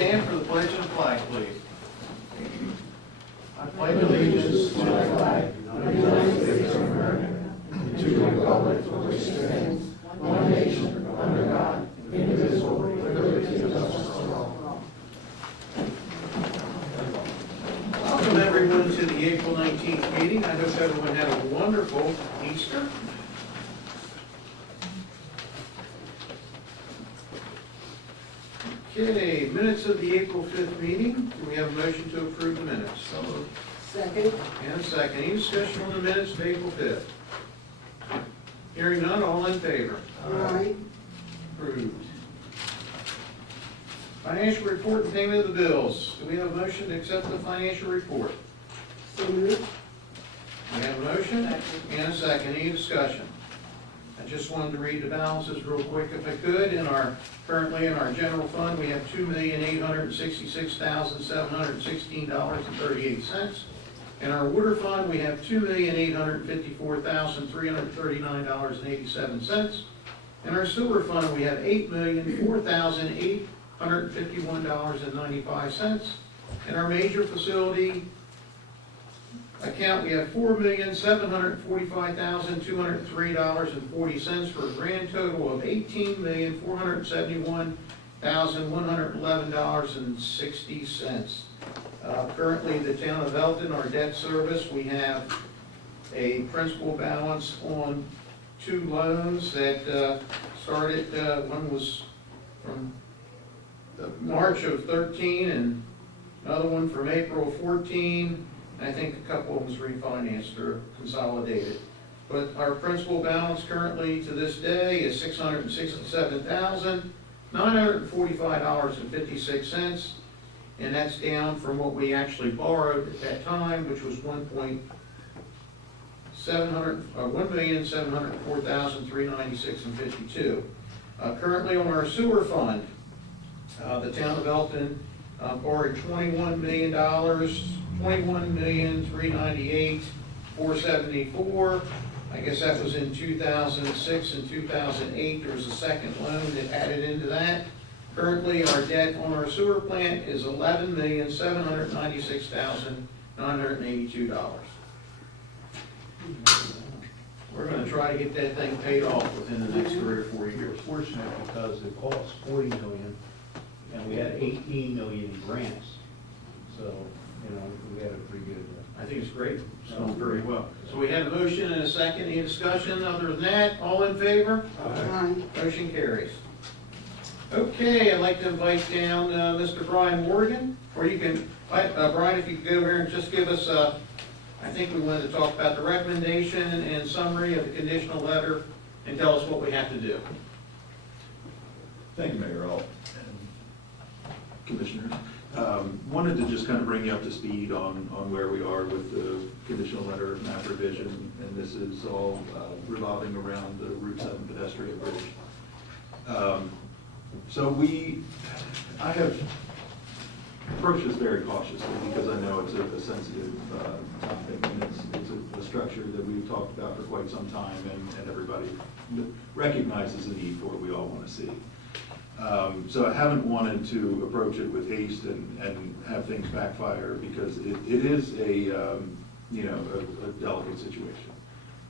stand for the pledge and flag, please. I pledge allegiance to the flag of the United States of America, and to the republic for which it stands, one nation, under God, indivisible, with liberty and justice for all. Welcome everyone to the April 19th meeting. I hope everyone had a wonderful Easter. Okay, minutes of the April 5th meeting. Do we have a motion to approve the minutes? So moved. Second. And a second. Any discussion on the minutes of April 5th? Hearing none, all in favor? Aye. Approved. Financial report and payment of the bills. Do we have a motion to accept the financial report? So moved. We have a motion and a second. Any discussion? I just wanted to read the balances real quick if I could. Currently in our general fund, we have $2,866,716.38. In our water fund, we have $2,854,339.87. In our sewer fund, we have $8,004,851.95. In our major facility account, we have $4,745,203.40 for a grand total of $18,471,111.60. Currently, the town of Elkton, our debt service, we have a principal balance on 2 loans that started, one was from March of 13 and another one from April of 14. I think a couple of them was refinanced or consolidated. But our principal balance currently to this day is $667,945.56. And that's down from what we actually borrowed at that time, which was $1,704,396.52. Currently on our sewer fund, the town of Elkton borrowed $21 million, $21,398,474. I guess that was in 2006 and 2008. There was a second loan that added into that. Currently, our debt on our sewer plant is $11,796,982. We're going to try to get that thing paid off within the next 3 or 4 We're years. fortunate because it cost $40 million, and we had $18 million in grants. So, you know, we had a pretty good. I think it's great. It's going very well. So we have a motion and a second. Any discussion? Other than that, all in favor? Aye. Motion carries. Okay, I'd like to invite down Mr. Brian Morgan, or you can, Brian, if you could go over here and just give us, I think we wanted to talk about the recommendation and summary of the conditional letter and tell us what we have to do. Thank you, Mayor Alt and Commissioners. Wanted to just kind of bring you up to speed on where we are with the conditional letter of map revision, and this is all revolving around the Route 7 pedestrian bridge. I have approached this very cautiously because I know it's a sensitive topic, and it's a structure that we've talked about for quite some time, and everybody recognizes the need for what we all want to see. So I haven't wanted to approach it with haste and have things backfire, because it is a delicate situation.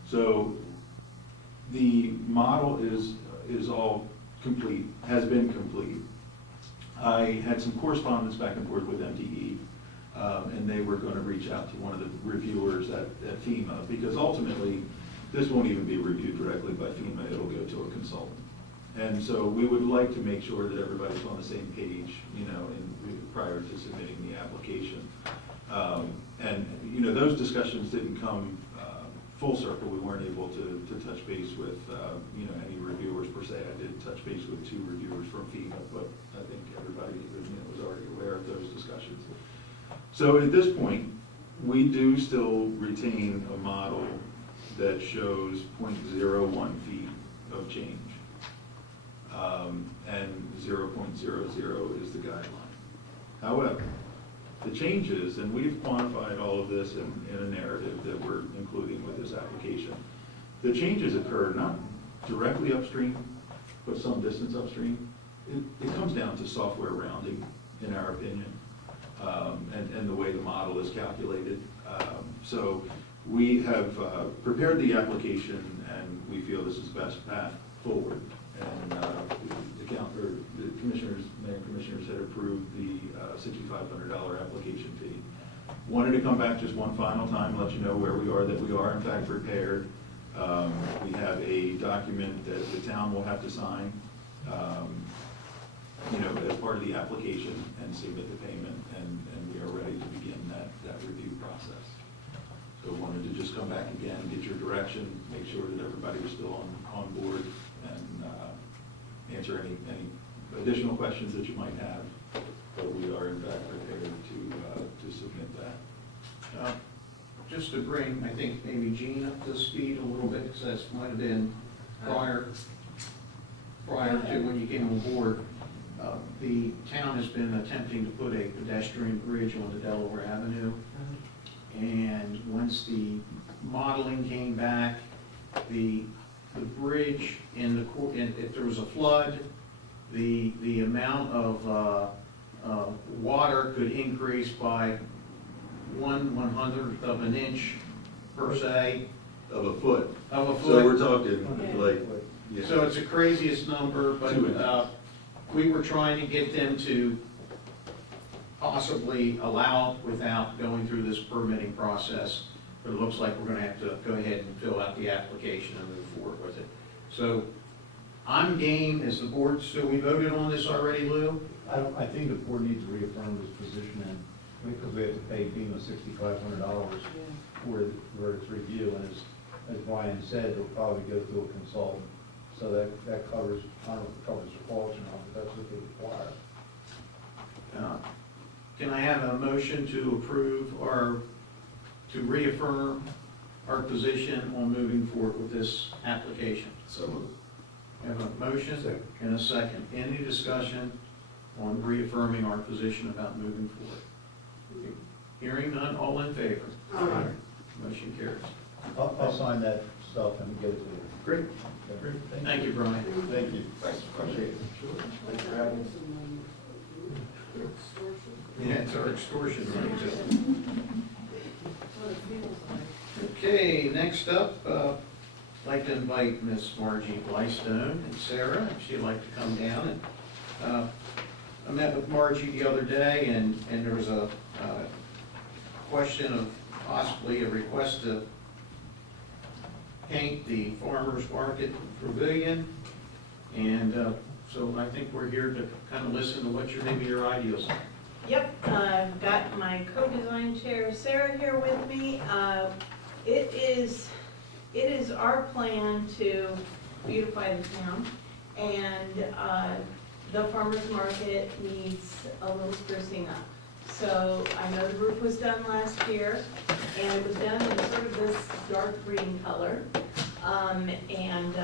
So the model is all complete, has been complete. I had some correspondence back and forth with MDE, and they were going to reach out to one of the reviewers at FEMA, because ultimately this won't even be reviewed directly by FEMA, it'll go to a consultant. And so we would like to make sure that everybody's on the same page, prior to submitting the application. Those discussions didn't come full circle. We weren't able to touch base with any reviewers per se. I did touch base with 2 reviewers from FEMA, but I think everybody was already aware of those discussions. So at this point, we do still retain a model that shows 0.01 feet of change. And 0.00 is the guideline. However, the changes, and we've quantified all of this in a narrative that we're including with this application, the changes occur not directly upstream, but some distance upstream. It comes down to software rounding in our is calculated. So we have prepared the application, and we feel this is the best path forward. And the commissioners, mayor and commissioners had approved the $6,500 application fee. Wanted to come back just one final time, let you know where we are, that we are in fact prepared. We have a document that the town will have to sign, as part of the application and submit the payment, and we are ready to begin that review process. So wanted to just come back again, get your direction, make sure that everybody was still on board, and answer any additional questions that you might have. But we are in fact prepared to submit that. Just to bring, I think, maybe Gene up to speed a little bit, because that might have been prior to when you came on board. The town has been attempting to put a pedestrian bridge onto Delaware Avenue. And once the modeling came back, the bridge if there was a flood, the amount of water could increase by 1/100th of an inch per se. Of a foot. Of a So we're foot. talking like, yeah. So it's the craziest number, but 2 inches. we were trying to get them to possibly allow without going through this permitting process. But it looks like we're gonna have to go ahead and fill out the application and move forward with it. So I'm game, is the board, so we voted on this already, Lou? I think the board needs to reaffirm this position, and because we have to pay FEMA $6,500 for its review, and as Brian said, they'll probably go through a consultant. So that covers, I don't know if it covers the cost or not, but that's what they require. Can I have a motion to approve or to reaffirm our position on moving forward with this application? So moved. I have a motion and a second. Any discussion on reaffirming our position about moving forward? Hearing none, all in favor? Aye. Motion carries. I'll sign that stuff and get it to you. Great. Thank you, Brian. Thank you. Thanks for coming. Thanks for having us. Yeah, it's our extortion money too. Okay, next up, I'd like to invite Miss Margie Blystone and Sarah, if she'd like to come down. And I met with Margie the other day, and there was a question of possibly a request to paint the farmer's market pavilion. And so I think we're here to kind of listen to what maybe your ideas are. Yep, I've got my co-design chair Sarah here with me. It is our plan to beautify the town, and the farmer's market needs a little sprucing up. So I know the roof was done last year, and it was done in sort of this dark green color. And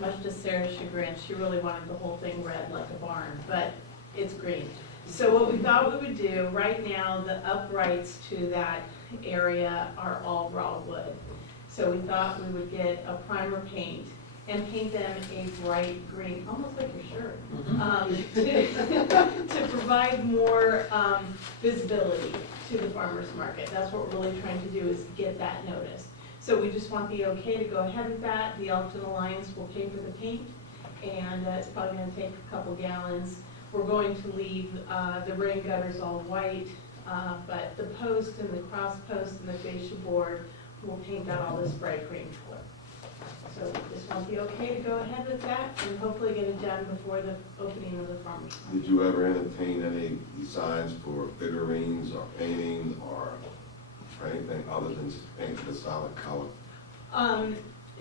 much to Sarah's chagrin, she really wanted the whole thing red like a barn, but it's green. So what we thought we would do, right now the uprights to that area are all raw wood. So we thought we would get a primer paint and paint them a bright green, almost like your shirt, to provide more visibility to the farmer's market. That's what we're really trying to do, is get that noticed. So we just want the okay to go ahead with that. The Elkton Alliance will pay for the paint, and it's probably going to take a couple gallons. We're going to leave the rain gutters all white, but the post and the cross post and the fascia board will paint that all this bright green color. So just want the okay to go ahead with that, and hopefully get it done before the opening of the farmer's market. Did you ever entertain any designs for figurines or painting or anything other than just painting a solid color?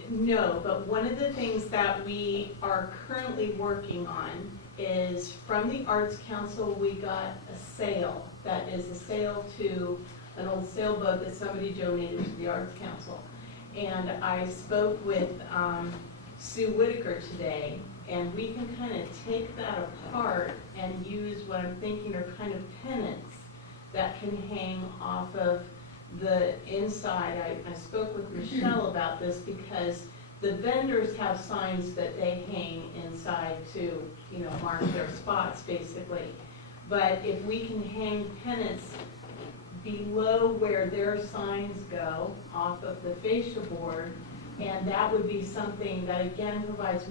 No, but one of the things that we are currently working on is, from the Arts Council, we got a sail that is a sail to an old sailboat that somebody donated to the Arts Council. And I spoke with Sue Whitaker today, and we can kind of take that apart and use what I'm thinking are kind of pennants that can hang off of the inside. I spoke with Michelle about this because the vendors have signs that they hang inside to, mark their spots basically. But if we can hang pennants below where their signs go off of the fascia board. And that would be something that again provides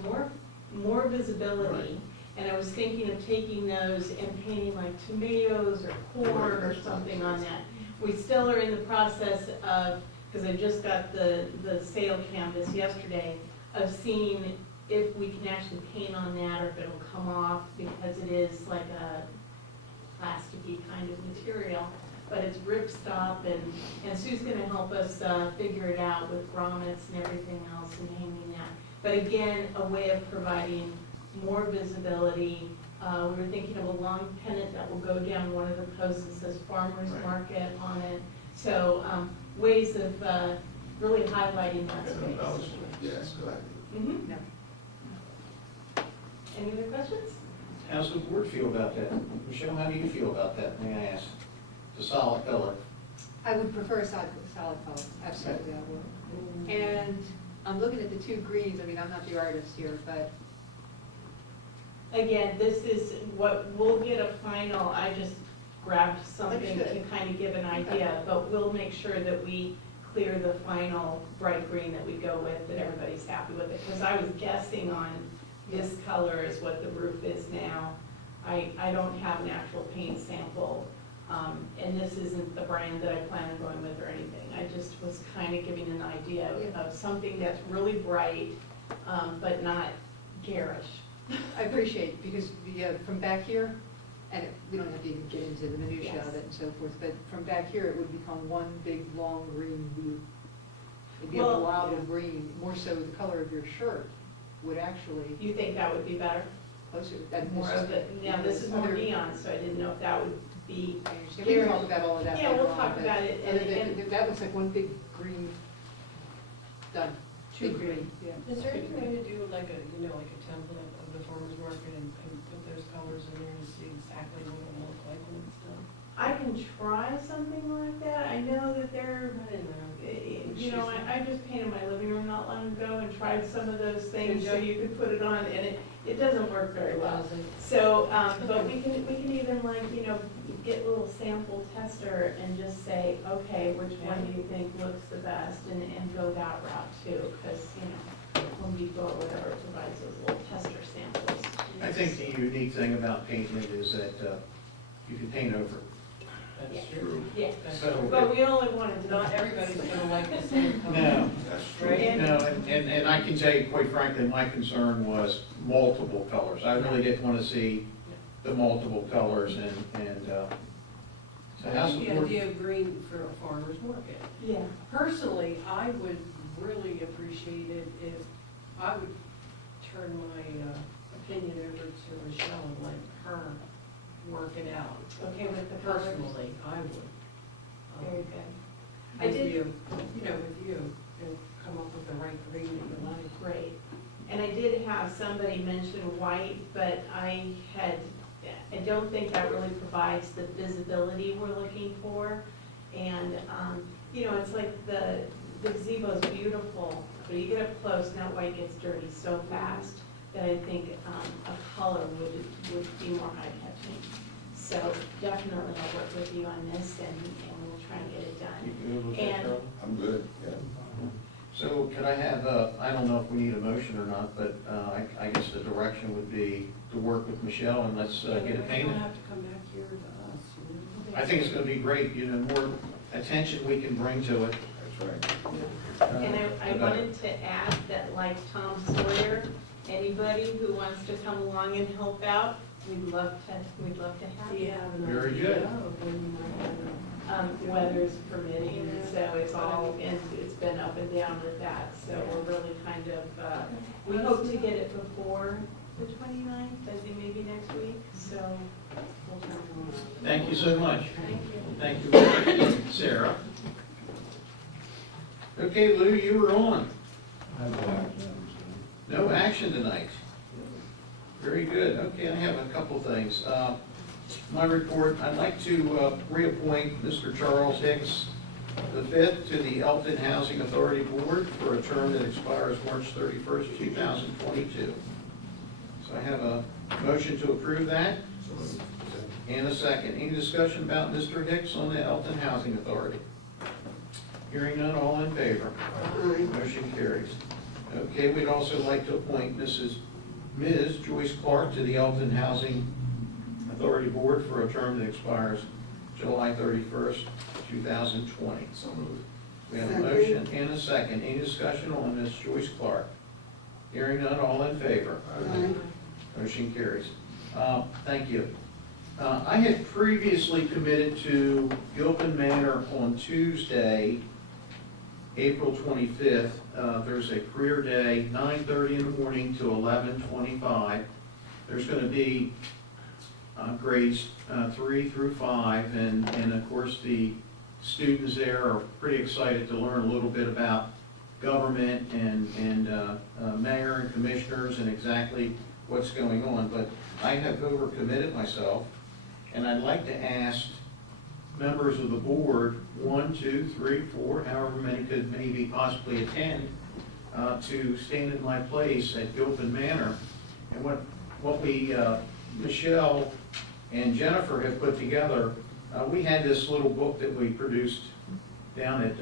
more visibility. And I was thinking of taking those and painting like tomatoes or corn or something on that. We still are in the process of, because I just got the sale canvas yesterday, of seeing if we can actually paint on that or if it'll come off, because it is like a plasticky kind of material. But it's ripstop, and Sue's gonna help us figure it out with grommets and everything else and hanging that. But again, a way of providing more visibility. We were thinking of a long pennant that will go down one of the posts that says Farmers Market on it. So ways of really highlighting that space. Yes, good idea. Mhm. Any other questions? How's the board feel about that? Michelle, how do you feel about that, may I ask? The solid color. I would prefer a solid color, absolutely I would. And I'm looking at the two greens, I mean, I'm not the artist here, but Again, this is what, we'll get a final, I just grabbed something to Understood. kind of give an idea, but we'll make sure that we clear the final bright green that we go with, that everybody's happy with it. Because I was guessing on this color is what the roof is now. I don't have an actual paint sample, and this isn't the brand that I plan on going with or anything. I just was kind of giving an idea of something that's really bright, but not garish. I appreciate, because from back here, and we don't have to even get into the minutiae of it and so forth, but from back here, it would become one big, long green roof. It'd be a Well, wild green, more so the color of your shirt would actually You think that would be better? closer. And More of it, yeah, this is more neon, so I didn't know if that would be. I understand. We can talk about all of that Yeah, later we'll on, talk but about it, other and- than- That looks like one big green, done. Two Big green. Yeah. Is there any way to do like a, like a template of the farmer's market and put those colors in there and see exactly what it'll look like when it's done? I can try something like that. I know that they're, I didn't know. you know, I just painted my living room not long ago and tried some of those things so you could put it on, and it doesn't work very well. So, but we can even like, you know, get a little sample tester and just say, okay, which one do you think looks the best, and go that route too, because, you know, Home Depot or whatever provides those little tester samples. I think the unique thing about painting it is that you can paint over it. Yeah. That's true. Yeah, So, but we only wanted to. Not everybody's gonna like the same color. no, That's true. Right. no, and I can tell you, quite frankly, my concern was multiple colors. I really didn't want to see the multiple colors, and so how's the The board? idea of green for a farmer's market. Yeah. Personally, I would really appreciate it if I would turn my opinion over to Michelle and let her work it out. Okay with the colors? Personally, I would. Very good. I With did- you, with you, and come up with the right green that you like. Great. And I did have somebody mention white, but I don't think that really provides the visibility we're looking for. And, you know, it's like the gazebo's beautiful, but you get up close and that white gets dirty so fast that I think a color would be more eye-catching. So definitely I'll work with you on this, and we'll try and get it You done. good with that, And- Charlie? I'm good, yeah. So could I have, I don't know if we need a motion or not, but I guess the direction would be to work with Michelle and let's get it You painted. don't have to come back here to us. You know? I think it's gonna be great, you know, more attention we can bring to it. That's right. And I the better. wanted to add that, like Tom Sawyer, anybody who wants to come along and help out, we'd love to have Do you you. have an Very idea good. of when you might have it? Weather's permitting, so it's all, and it's been up and down with that, so we're really kind of, we hope to get it before the 29th, I think maybe next week, so we'll try. Thank you so much. Thank you. Thank you, Sarah. Okay, Lou, you were on. No action tonight. Very good. Okay, I have a couple things. My report, I'd like to reappoint Mr. Charles Hicks V to the Elkton Housing Authority Board for a term that expires March 31st, 2022. So I have a motion to approve that. and a second. Any discussion about Mr. Hicks on the Elkton Housing Authority? Hearing none, all in favor? Motion carries. Okay, we'd also like to appoint Ms. Joyce Clark to the Elkton Housing Authority Board for a term that expires July 31st, 2020. So moved. We have a motion and a second. Any discussion on Ms. Joyce Clark? Hearing none, all in favor? Motion carries. Thank you. I had previously committed to Gilpin Manor on Tuesday, April 25th. There's a career day, 9:30 in the morning to 11:25. There's going to be grades 3 through 5, and of course the students there are pretty excited to learn a little bit about government and mayor and commissioners and exactly what's going on. But I have overcommitted myself, and I'd like to ask members of the board, 1, 2, 3, 4, however many could maybe possibly attend, to stand in my place at Gilpin Manor. And what we, Michelle and Jennifer have put together, we had this little book that we produced down at,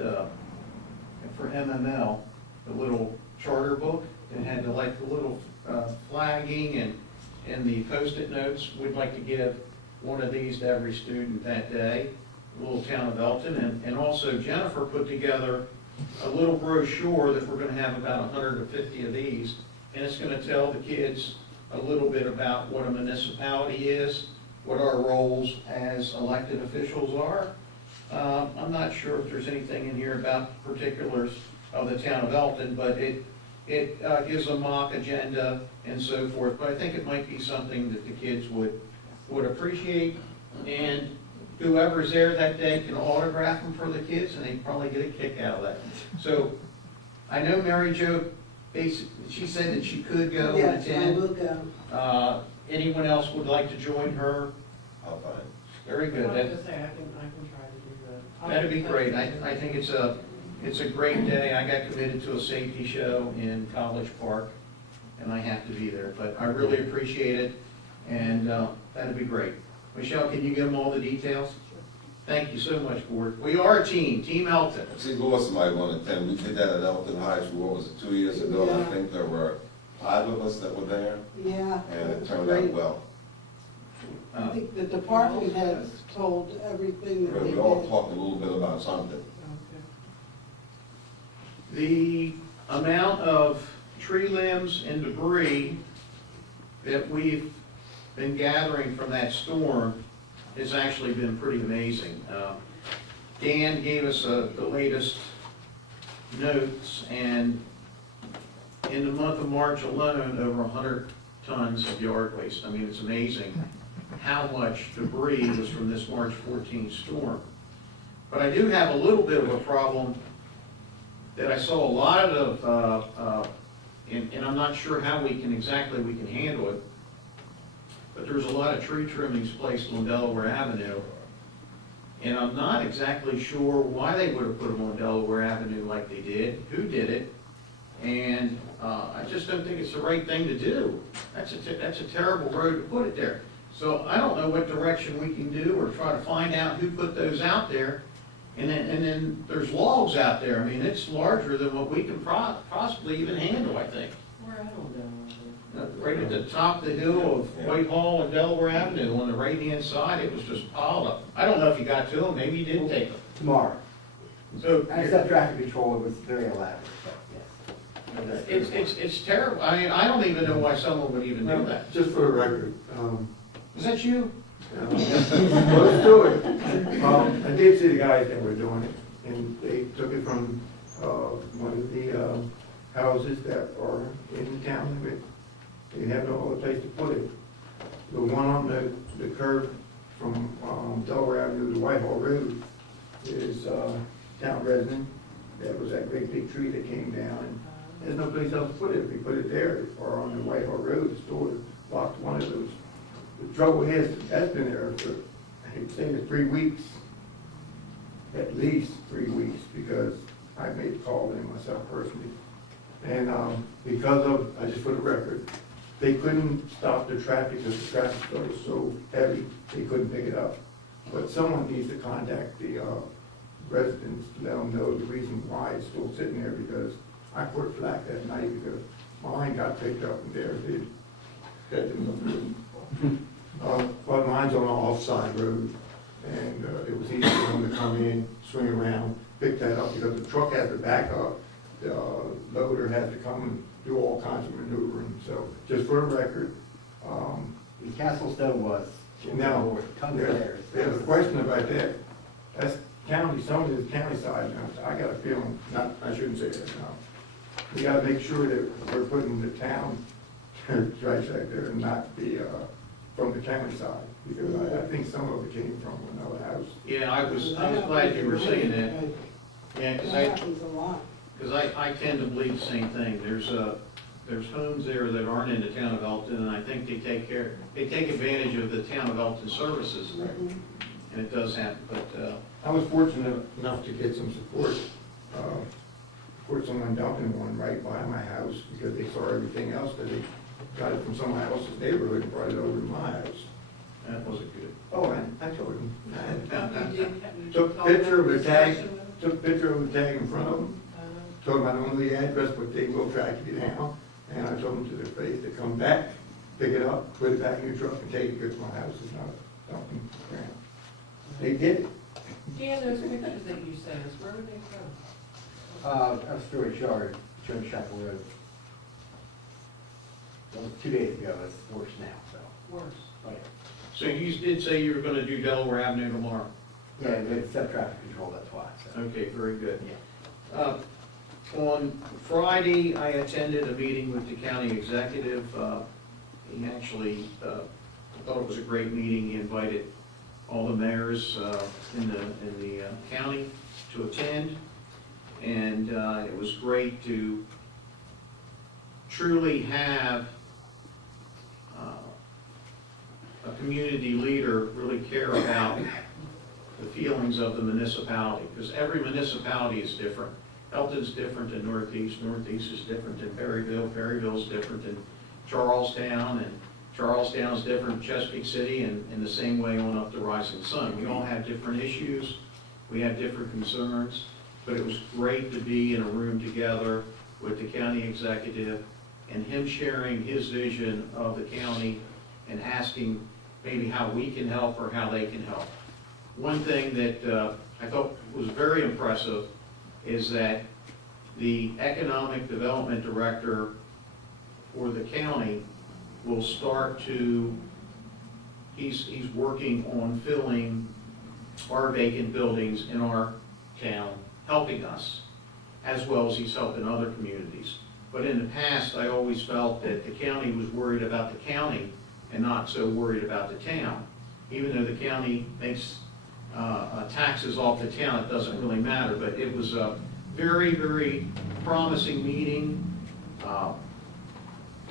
for MML, the little charter book. It had the little flagging and the Post-it notes. We'd like to give one of these to every student that day, the little town of Elkton. And also Jennifer put together a little brochure that we're going to have about 150 of these, and it's going to tell the kids a little bit about what a municipality is, what our roles as elected officials are. I'm not sure if there's anything in here about particulars of the town of Elkton, but it gives a mock agenda and so forth. But I think it might be something that the kids would appreciate, and whoever's there that day can autograph them for the kids, and they probably get a kick out of that. So I know Mary Jo, she said that she could go and Yes, attend. I will go. Anyone else would like to join her? I'll find. Very I good. was gonna say, I can try to do that. That'd be great. I think it's a great day. I got committed to a safety show in College Park, and I have to be there. But I really appreciate it, and that'd be great. Michelle, can you give them all the details? Thank you so much, board. We are a team, Team Elkton. See, Lewis might want to attend. We did that at Elkton High School, what was it, 2 years ago? Yeah. I think there were 5 of us that were there, Yeah. and it was turned great. out well. I think the department has told everything that But they we all did. talked a little bit about something. The amount of tree limbs and debris that we've been gathering from that storm has actually been pretty amazing. Dan gave us the latest notes, and in the month of March alone, over 100 tons of yard waste. I mean, it's amazing how much debris was from this March 14th storm. But I do have a little bit of a problem that I saw a lot of, and I'm not sure how we can handle it, but there's a lot of tree trimmings placed on Delaware Avenue, and I'm not exactly sure why they would have put them on Delaware Avenue like they did, who did it, and I just don't think it's the right thing to do. That's a terrible road to put it there. So I don't know what direction we can do or try to find out who put those out there. And then there's logs out there. I mean, it's larger than what we can possibly even handle, I think. Where I don't know. Right at the top of the hill of Whitehall and Delaware Avenue on the right-hand side, it was just piled up. I don't know if you got to them, maybe you did take them. Tomorrow. So I said traffic control, it was very elaborate, but yes. it's terrible. I mean, I don't even know why someone would even do that. Just for the record, Is that you? let's do it. I did see the guys that were doing it, and they took it from one of the houses that are in the town limit. They have no other place to put it. The one on the curve from Delaware Avenue to Whitehall Road is town resident. That was that great big tree that came down, and there's no place else to put it. If we put it there or on the Whitehall Road, the store blocked one of those. The trouble is, that's been there for, I'd say, 3 weeks, at least 3 weeks, because I made the call in myself personally. And because of, I just for the record, they couldn't stop the traffic because the traffic was so heavy, they couldn't pick it up. But someone needs to contact the residents to let them know the reason why it's still sitting there, because I put flack that night because mine got picked up and there it did. That didn't look good. But mine's on an off-side road, and it was easy for them to come in, swing around, pick that up, because the truck had to back up. The loader had to come and do all kinds of maneuvering, so just for the record, The Castle Stone was. now, Tons of theirs. there's a question about that. That's county, some of it's county side now. I got a feeling, not, I shouldn't say that now. We gotta make sure that we're putting the town trash out there and not the, from the county side, because I think some of it came from another house. Yeah, I was glad you were saying that. Yeah, That happens a lot. because I tend to believe the same thing. There's homes there that aren't in the town of Elkton, and I think they take advantage of the town of Elkton services, and it does happen, but, I was fortunate enough to get some support, for someone dumping one right by my house, because they saw everything else, that they got it from someone else's neighborhood and brought it over to my house. that wasn't good. Oh, I told him. You did- you Took called picture of the them, tag, discussion with them? took picture of the tag in front of them, Uh, told them I don't know the address, but they will track you down. And I told them to their face to come back, pick it up, put it back in your truck and take it, because my house is not dumping ground. They did it. Dan, those pictures that you sent us, where were they from? I was through a yard, Joe Chapel Road. That was 2 days ago, it's worse now, so. Worse. Oh, yeah. So you did say you were gonna do Delaware Avenue tomorrow? Yeah, it's set traffic control, that's why, so. Okay, very good. Yeah. On Friday, I attended a meeting with the county executive. He actually, I thought it was a great meeting. He invited all the mayors in the county to attend. And it was great to truly have a community leader really care about the feelings of the municipality, because every municipality is different. Elkton's different than Northeast, Northeast is different than Perryville, Perryville's different than Charlestown, and Charlestown's different than Chesapeake City, and in the same way on up to Rising Sun. We all have different issues, we have different concerns, but it was great to be in a room together with the county executive and him sharing his vision of the county and asking maybe how we can help or how they can help. One thing that I thought was very impressive is that the economic development director for the county will start to, he's working on filling our vacant buildings in our town, helping us, as well as he's helping other communities. But in the past, I always felt that the county was worried about the county and not so worried about the town. Even though the county makes taxes off the town, it doesn't really matter, but it was a very, very promising meeting.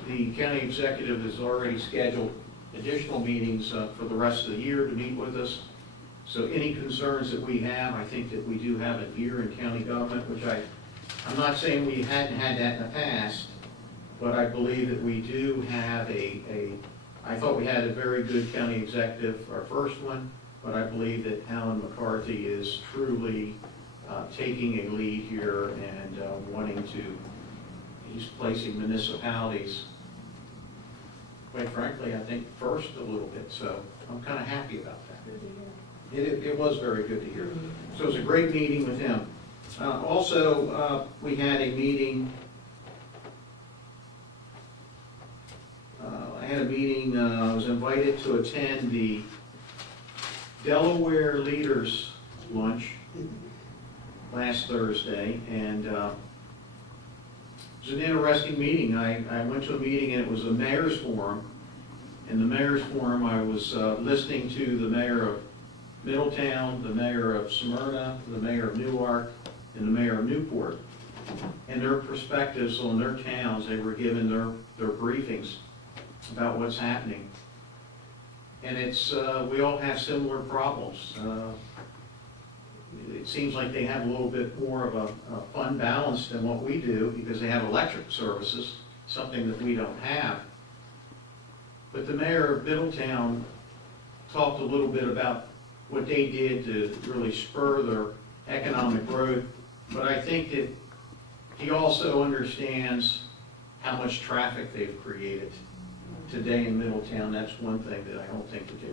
The county executive has already scheduled additional meetings for the rest of the year to meet with us. So any concerns that we have, I think that we do have an ear in county government, which I'm not saying we hadn't had that in the past, but I believe that we do have I thought we had a very good county executive, our first one, but I believe that Alan McCarthy is truly taking a lead here and wanting to, he's placing municipalities, quite frankly, I think first a little bit, so I'm kind of happy about that. Good to hear. It was very good to hear. So it was a great meeting with him. Also, we had a meeting, I was invited to attend the Delaware Leaders Lunch last Thursday, and it was an interesting meeting. I went to a meeting and it was a mayor's forum. In the mayor's forum, I was listening to the mayor of Middletown, the mayor of Smyrna, the mayor of Newark, and the mayor of Newport, and their perspectives on their towns. They were given their briefings about what's happening. And it's, we all have similar problems. It seems like they have a little bit more of a fund balance than what we do, because they have electric services, something that we don't have. but the mayor of Middletown talked a little bit about what they did to really spur their economic growth. But I think that he also understands how much traffic they've created today in Middletown. That's one thing that I don't think that they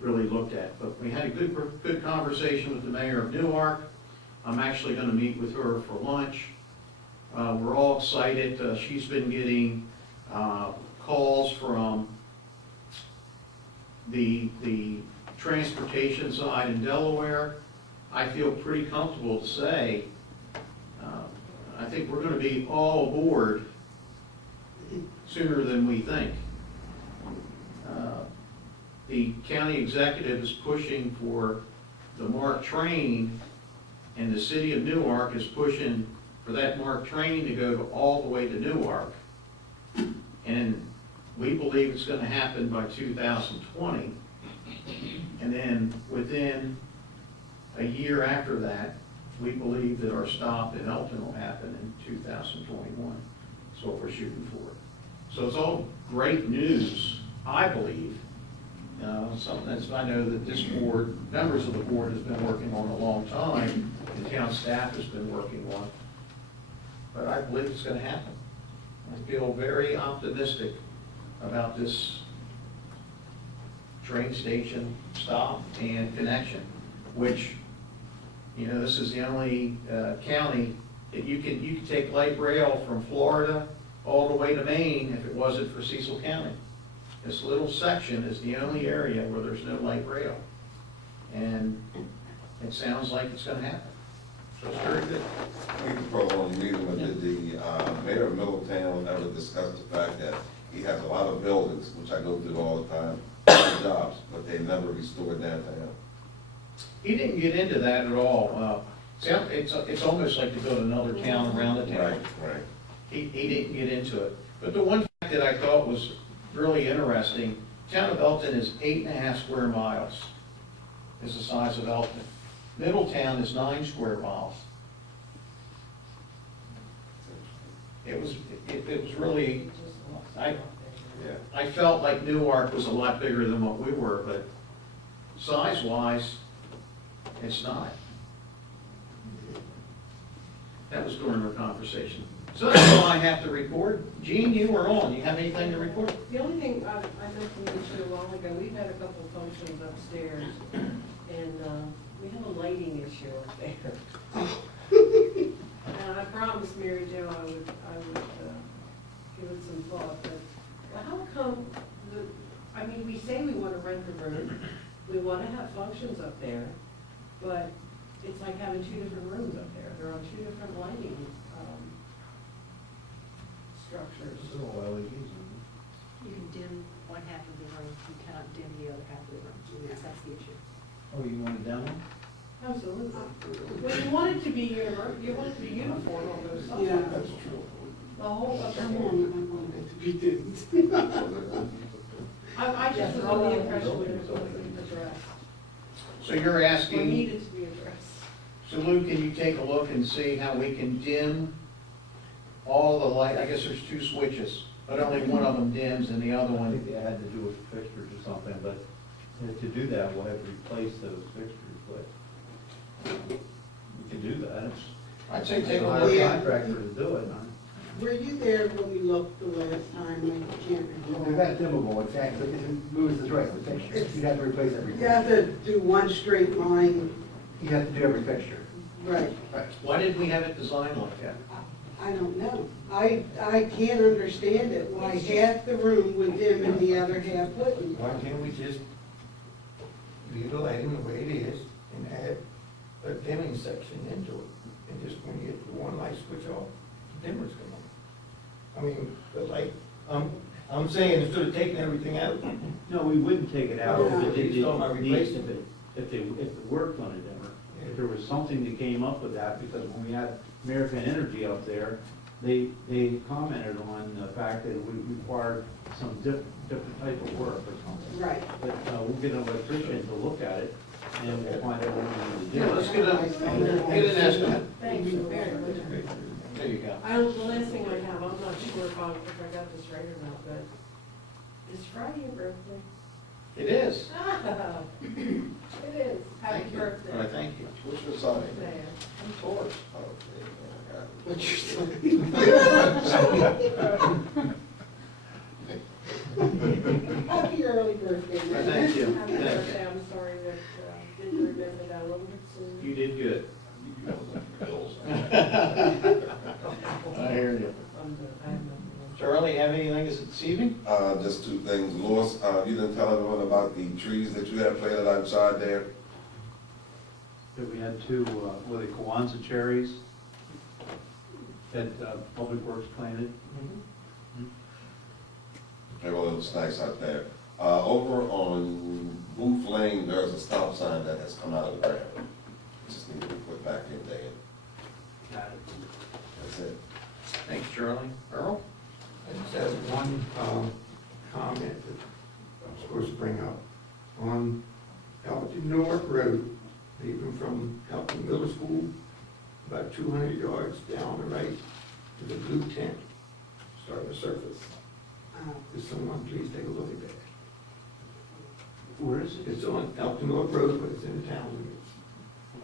really looked at. But we had a good conversation with the mayor of Newark. I'm actually going to meet with her for lunch. We're all excited. She's been getting calls from the transportation side in Delaware. I feel pretty comfortable to say, I think we're going to be all aboard sooner than we think. The county executive is pushing for the MARC train, and the city of Newark is pushing for that MARC train to go all the way to Newark. And we believe it's going to happen by 2020. And then within a year after that, we believe that our stop in Elkton will happen in 2021. That's what we're shooting for. So it's all great news, I believe. Something that's, I know that this board, members of the board has been working on a long time, and town staff has been working on. But I believe it's going to happen. I feel very optimistic about this train station stop and connection, which, you know, this is the only county that you could take light rail from Florida all the way to Maine if it wasn't for Cecil County. This little section is the only area where there's no light rail. And it sounds like it's going to happen. So it's very good. We can prolong the meeting, but did the mayor of Middletown ever discuss the fact that he has a lot of buildings, which I go through all the time, jobs, but they never restored downtown? He didn't get into that at all. It's almost like to build another town around the town. Right. He didn't get into it. But the one fact that I thought was really interesting, town of Elkton is 8.5 square miles, is the size of Elkton. Middletown is 9 square miles. It was really, I felt like Newark was a lot bigger than what we were, but size-wise, it's not. That was during our conversation. So that's all I have to report. Gene, you were on. You have anything to report? The only thing I meant to mention a while ago, we've had a couple functions upstairs, and we have a lighting issue up there. And I promised Mary Jo I would give it some thought, but how come I mean, we say we want to rent the room, we want to have functions up there, but it's like having 2 different rooms up there. They're on 2 different lighting structures. It's all LEDs. You can dim one half of the room, you cannot dim the other half of the room. That's the issue. Oh, you want a demo? Absolutely. Well, you want it to be you want it to be uniform on those sides. Yeah, that's true. The whole, Come on, I want it to be dimmed. I just was under the impression that it was going to be addressed, So you're or asking, needed to be addressed. so Lou, can you take a look and see how we can dim all the light? I guess there's 2 switches, but only one of them dims and the other I one. think it had to do with fixtures or something, but to do that, we'll have to replace those fixtures, but we can do that. I'd say take a Hire look. a contractor to do it, huh? Were you there when we looked the last time? I can't recall. They're not dimmable, exactly, it moves the right fixture. You'd have to replace every You have fixture. to do one straight line, You have to do every fixture. right. Why didn't we have it designed like that? I don't know. I can't understand it, why half the room would dim and the other half wouldn't. Why can't we just leave the lighting the way it is and add a dimming section into it? And just when you get the one light switch off, the dimmers come on. I mean, the light, I'm saying instead of taking everything out, No, we wouldn't take it out Yeah. if it It's all about replacing if it worked on a dimmer. If there was something that came up with that, because when we had American Energy up there, they commented on the fact that it would require some different type of work or something. Right. But we'll get an electrician to look at it, and we'll find out what we need to Yeah, do. let's get an estimate. Thank you very much. There you go. The last thing I have, I'm not sure if I got this right or not, but It's Friday your birthday. It is. It is. Happy Thank you. birthday. All right, thank you. What's your sign? There. I'm Taurus. Okay, I got it. Happy early birthday, All right, man. thank you. Happy Thank you. birthday. I'm sorry that didn't remember that a little bit soon. You did good. I hear you. I'm good. I have nothing. Charlie, have anything this evening? Just two things. Lois, you didn't tell everyone about the trees that you had planted outside there? That we had two, were they Kwanzaa cherries that Public Works planted? Well, it looks nice out there. Over on Booth Lane, there's a stop sign that has come out of the ground. Just need to be put back in there. Got it. That's it. Thanks, Charlie. Earl? I just have one comment that I'm supposed to bring up. On Elkton Newark Road, leaving from Elkton Middle School, about 200 yards down the right, there's a blue tent starting to surface. Could someone please take a look at that? Where is it? It's on Elkton Newark Road, but it's in the town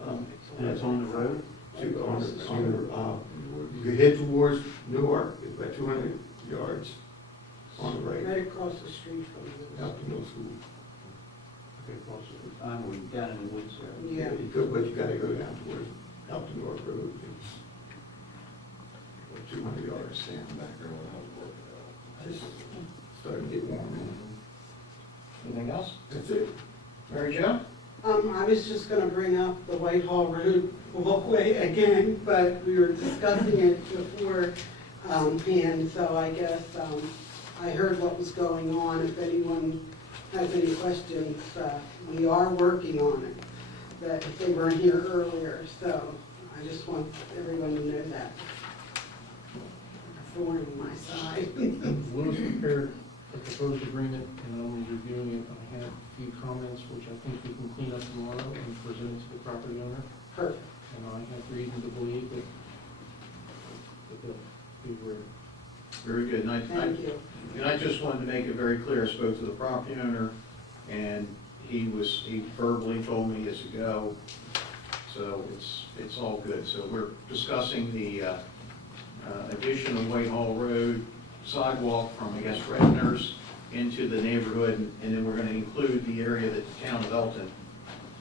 limits. And it's on the road? You head towards Newark, it's about 200 yards on the right, Right across the street from you. Elkton Middle School. Okay, close to the time, we're down in the woods there. Yeah. You could, but you gotta go down towards Elkton Newark Road, it's about 200 yards Stand down. back there when I was working out. Just starting to get warm. Anything else? That's it. Mary Jo? I was just gonna bring up the Whitehall Road walkway again, but we were discussing it before, and so I guess, I heard what was going on. If anyone has any questions, we are working on it, that if they weren't here earlier, so I just want everyone to know that. For my side. Louis prepared a proposed agreement, and I was reviewing it. I had a few comments, which I think we can clean up tomorrow and present it to the property owner. Perfect. And I have reason to believe that they'll be very. Very good. And Thank you. And I just wanted to make it very clear, I spoke to the property owner, and he verbally told me years ago, so it's all good. So we're discussing the addition of Whitehall Road sidewalk from, I guess, Redner's into the neighborhood, and then we're gonna include the area that the town of Elkton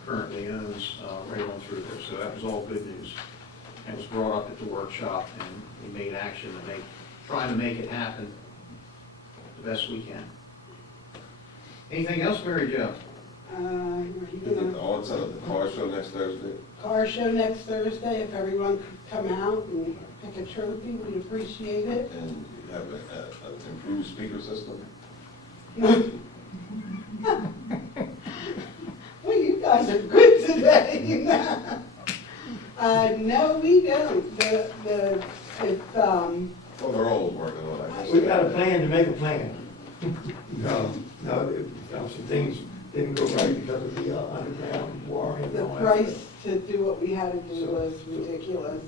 currently owns, right on through there. So that was all good news. And it was brought up at the workshop, and we made action to trying to make it happen the best we can. Anything else, Mary Jo? Are you Is it gonna, on to the car show next Thursday? car show next Thursday, if everyone could come out and pick a trophy, we'd appreciate it. And you have an improved speaker system? Well, you guys are good today. No, we don't. It's, Well, they're always working on it. I guess. We got a plan to make a plan. No, some things didn't go right because of the underground wiring. and the all that price stuff. to do what we had to do was ridiculous.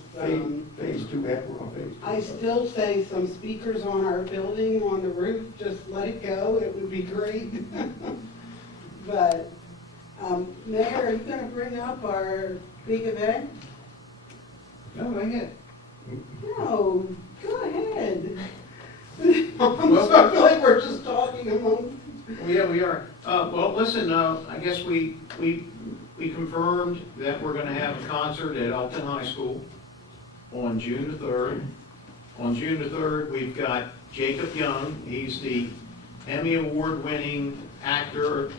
Phase two, we're on phase two. I still say some speakers on our building, on the roof, just let it go, it would be great. But, Mayor, are you gonna bring up our big event? No, go ahead. No, go ahead. I'm sorry, like we're just talking among. Yeah, we are. Well, listen, I guess we confirmed that we're gonna have a concert at Elkton High School on June the 3rd. On June the 3rd, we've got Jacob Young. He's the Emmy Award-winning actor,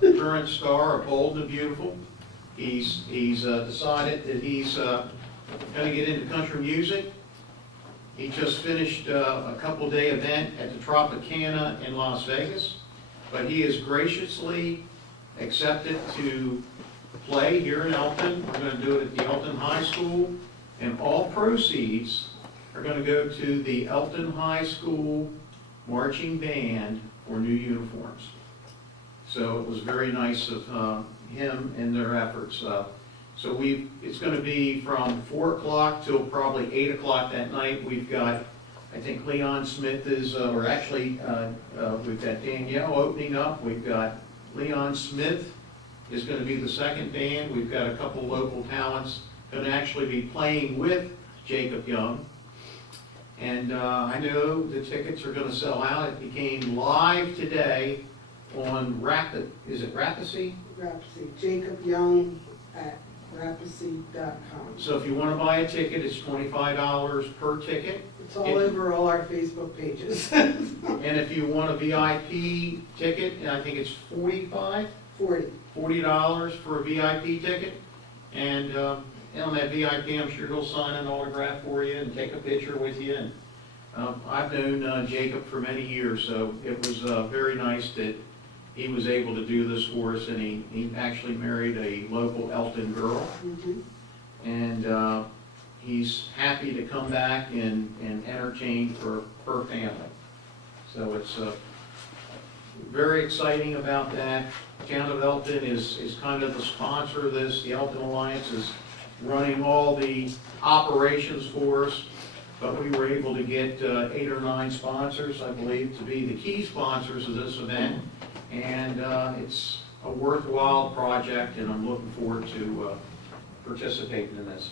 current star of Bold and the Beautiful. He's decided that he's gonna get into country music. He just finished a couple-day event at the Tropicana in Las Vegas, but he has graciously accepted to play here in Elkton. We're going to do it at the Elkton High School, and all proceeds are going to go to the Elkton High School marching band for new uniforms. So it was very nice of him and their efforts. So it's going to be from 4 o'clock till probably 8 o'clock that night. We've got I think Leon Smith is, or actually, we've got Danielle opening up. We've got Leon Smith is going to be the second band. We've got a couple local talents going to actually be playing with Jacob Young. And I know the tickets are going to sell out. It became live today on is it Rapacy? Rapacy, Jacob Young at rapacy.com. So if you want to buy a ticket, it's $25 per ticket. It's all over all our Facebook pages. And if you want a VIP ticket, I think it's $45? 40. $40 for a VIP ticket. And on that VIP, I'm sure he'll sign an autograph for you and take a picture with you. And I've known Jacob for many years, so it was very nice that he was able to do this for us. And he actually married a local Elkton girl. Mhm. And he's happy to come back and entertain for her family. So it's very exciting about that. Town of Elkton is kind of the sponsor of this. The Elkton Alliance is running all the operations for us, but we were able to get 8 or 9 sponsors, I believe, to be the key sponsors of this event. And it's a worthwhile project, and I'm looking forward to participating in this.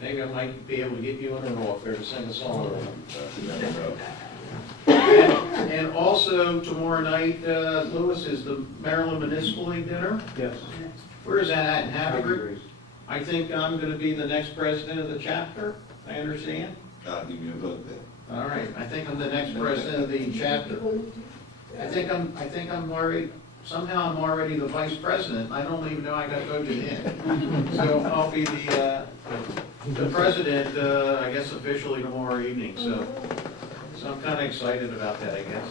Maybe I might be able to get you in an off there to sing a song or And also tomorrow night, Lewis, is the Maryland Municipal League dinner. Yes. Where is that at, in Haverford? I think I'm gonna be the next president of the chapter, I understand. I'll give you a vote then. All right, I think I'm the next president of the chapter. I think I'm already, somehow I'm already the vice president. I don't even know I got voted in. So I'll be the president, I guess officially tomorrow evening, so I'm kind of excited about that, I guess.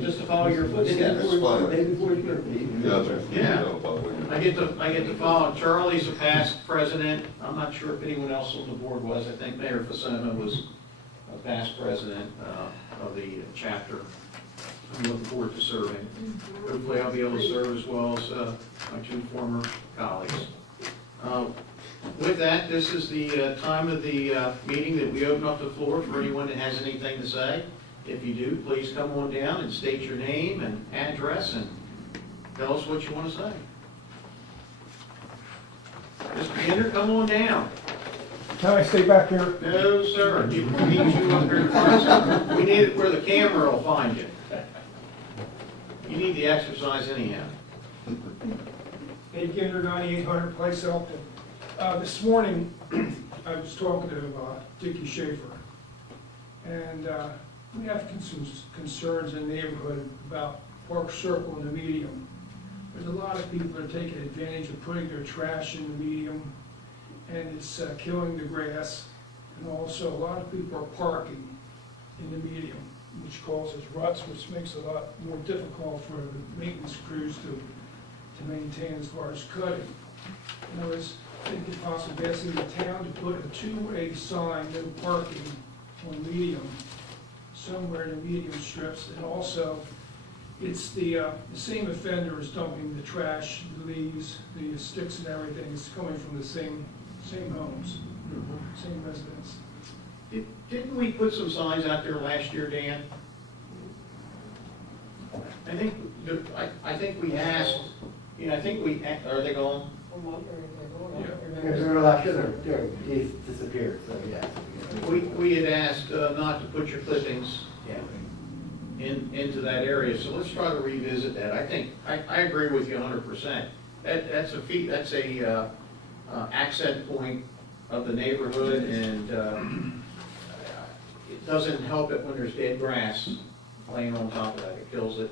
Just to follow your footsteps. It's fun. Yeah. I get to follow. Charlie's a past president. I'm not sure if anyone else on the board was. I think Mayor Fasona was a past president of the chapter. I'm looking forward to serving. Hopefully I'll be able to serve as well as my 2 former colleagues. With that, this is the time of the meeting that we open up the floor for anyone that has anything to say. If you do, please come on down and state your name and address and tell us what you want to say. Mr. Gander, come on down. Can I stay back here? No, sir. We need you up here in front. We need it where the camera will find you. You need the exercise anyhow. Ed Ginder, 9800 Place, Elkton. This morning, I was talking to Dickie Schaefer, and we have concerns in the neighborhood about Park Circle and the medium. There's a lot of people that are taking advantage of putting their trash in the medium, and it's killing the grass. And also, a lot of people are parking in the medium, which causes ruts, which makes it a lot more difficult for the maintenance crews to maintain as far as cutting. And I was thinking possibly asking the town to put a 2-way sign, no parking on medium, somewhere in the medium strips. And also, it's the same offender is dumping the trash, the leaves, the sticks and everything. It's coming from the same homes, same residents. Didn't we put some signs out there last year, Dan? I think we asked, are they gone? I'm wondering if they're going. I don't If remember. they're elected, they've disappeared, so yes. We had asked not to put your clippings Yeah. into that area, so let's try to revisit that. I agree with you 100%. That's a accent point of the neighborhood, and it doesn't help it when there's dead grass laying on top of that. It kills it.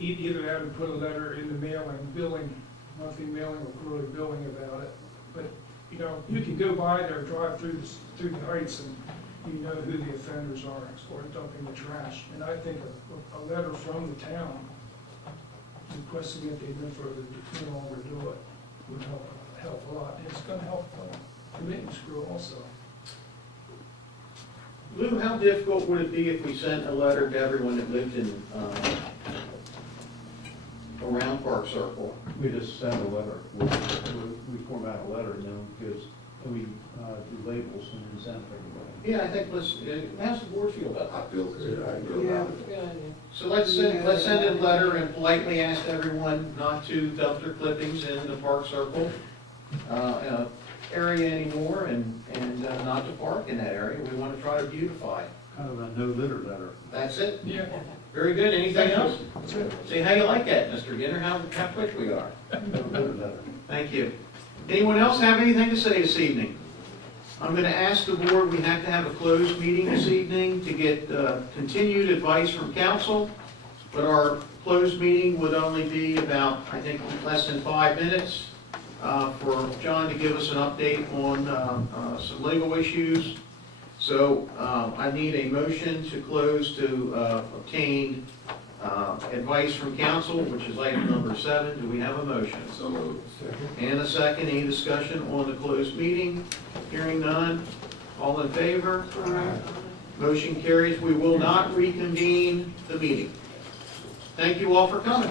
Either that or put a letter in the mailing, monthly mailing or quarterly billing about it. But, you know, you can go by there, drive through the heights, and you know who the offenders are as far as dumping the trash. And I think a letter from the town requesting that they no longer do it would help a lot. And it's gonna help the maintenance crew also. Lou, how difficult would it be if we sent a letter to everyone that lived in, around Park Circle? We just send a letter. We format a letter, and then it gives Can we do labels and send it to everybody? Yeah, I think how's the board feel about that? I feel Good it. idea. Yeah. Good idea. So let's send a letter and politely ask everyone not to dump their clippings in the park circle area anymore and not to park in that area. We want to try to beautify. Kind of a no litter letter. That's it. Yeah. Very good. Anything else? That's it. Say how you like that, Mr. Ginner, how quick we are. No litter letter. Thank you. Anyone else have anything to say this evening? I'm going to ask the board, we have to have a closed meeting this evening to get continued advice from council, but our closed meeting would only be about, I think, less than 5 minutes for John to give us an update on some legal issues. So I need a motion to close to obtain advice from council, which is item number 7. Do we have a motion? So moved. And a second, any discussion on the closed meeting? Hearing none, all in favor? Motion carries. We will not reconvene the meeting. Thank you all for coming.